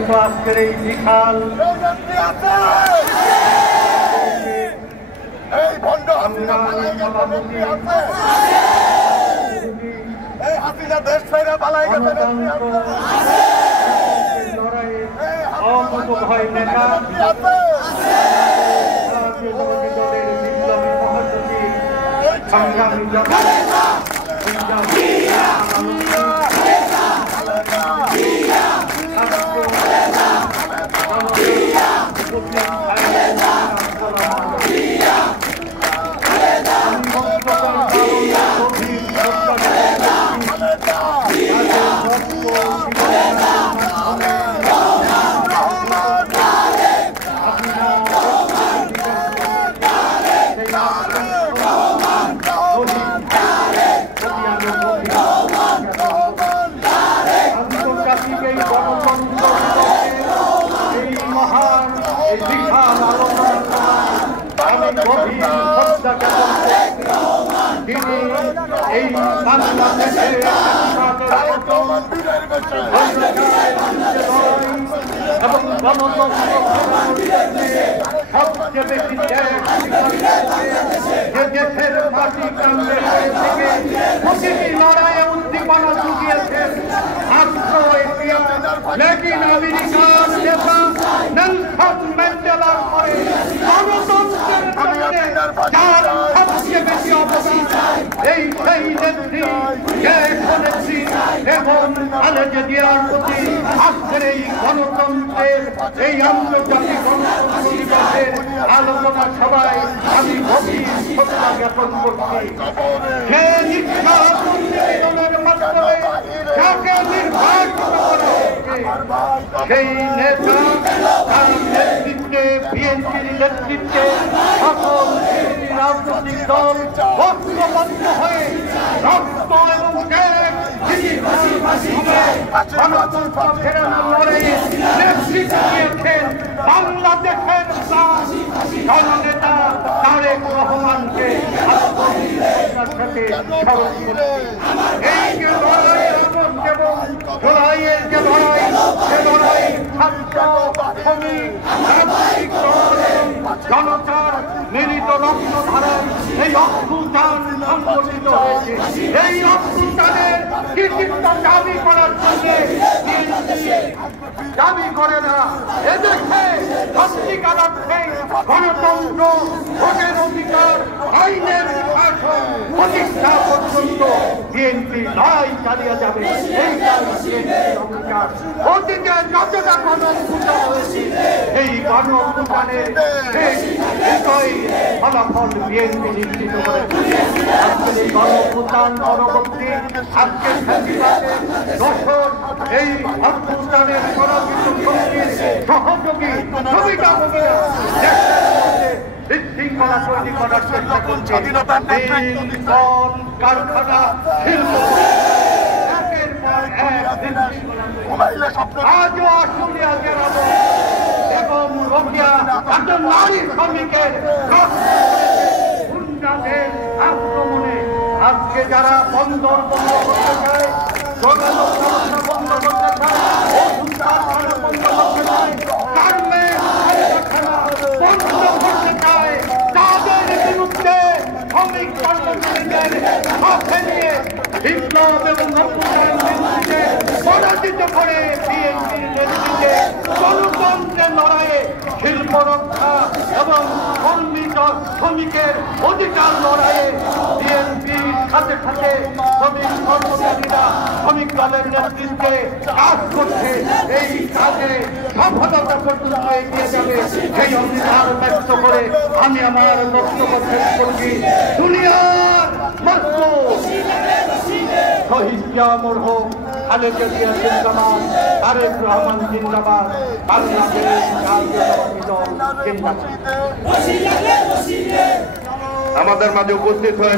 আজকের এই বিশাল হাসিনা দেশ ছেড়ে পালাই গেছে ভয় নেতা সংগ্রামী এই বাংলাদেশের এবং গণতন্ত্র সবচেয়ে বেশি যে দেশের মাটি কান্দে থেকে প্রতিটি লড়াইয়ে উদ্দীপনা জুগিয়েছেন মাত্র ল্যাটিন আমেরিকার নেতা নেলসন ম্যান্ডেলার পরে গণতন্ত্রের জন্য যার সবচেয়ে বেশি অবদান এই সেই নেত্রী নেত্রী এবং খালেদা জিয়ার প্রতি আজকের এই গণতন্ত্রের এই আন্তর্জাতিক গণতন্ত্র দিবসের আলোচনা সভায় আমি গভীর শ্রদ্ধা জ্ঞাপন করছি। যে ইচ্ছা আন্দোলনের মাধ্যমে যাকে নির্বাচিত করা হয়েছে সেই নেতা তার নেতৃত্বে বিএনপির নেতৃত্বে সকল রাজনৈতিক দল ঐক্যবদ্ধ হয়ে রক্ত এবং গণতন্ত্র ফেরানোর লড়াইয়ে নেতৃত্ব দিয়েছেন বাংলাদেশের জননেতা তারেক রহমানকে সাথে স্মরণ করছি। এই যে লড়াই এবং লড়াইয়ের যে লড়াই সে লড়াই ছাত্র শ্রমিক রাজনৈতিক দল জনতার মিলিত রক্ত ধারণ এই অভ্যুত্থান সংগঠিত হয়েছে। এই অভ্যুত্থানের কৃতিত্ব দাবি করার জন্য দাবি করে না এদেশে সত্যিকার অর্থে গণতন্ত্র ভোটের অধিকার আইনের শাসন প্রতিষ্ঠা পর্যন্ত বিএনপি লড়াই চালিয়ে যাবে। এই অধিকার অতীতে যতটা গণ অভ্যুত্থান হয়েছে এই গণ অভ্যুত্থানের ফলাফল বিএনপি নিশ্চিত করেছে। আজকের এই গণ অভ্যুত্থান পরবর্তী আজকের দশর এই অভ্যুত্থানের পরাজিত শক্তির সহযোগী ভূমিকা বিশৃঙ্খলা তৈরি করার চেষ্টা করছে। কারখানা শিল্প আজও আশুলিয়া জেলার এবং রোগিয়া একজন নারী শ্রমিকের গুন্ডাদের আক্রমণে আজকে যারা বন্দর বন্ধ করতে চায়, যোগাযোগ ব্যবস্থা বন্ধ করতে চায়, ওষুধ কারখানা বন্ধ করতে চায়, গার্মেন্টস কারখানা বন্ধ করতে চায়, তাদের বিরুদ্ধে শ্রমিক কর্মচারীদের সাথে নিয়ে বিপ্লব এবং নেতৃত্বে পরাজিত করে বিএনপির নেতৃত্বে গণতন্ত্রের লড়াইয়ে শিল্প রক্ষা এবং শ্রমিকের অধিকার লড়াইয়ে বিএনপির সাথে সাথে শ্রমিক কর্মচারীরা শ্রমিক দলের নেতৃত্বে কাজ করছে। এই কাজে সফলতা পর্যন্ত এগিয়ে যাবে সেই অঙ্গীকার ব্যক্ত করে আমি আমার বক্তব্য শেষ করছি। দুনিয়ার শহীদ জিয়াউর হোক, খালেদা জিয়া জিন্দাবাদ, তারেক রহমান জিন্দাবাদ, বাংলাদেশ জাতীয়তাবাদী দল জিন্দাবাদ। আমাদের মাঝে উপস্থিত হয়ে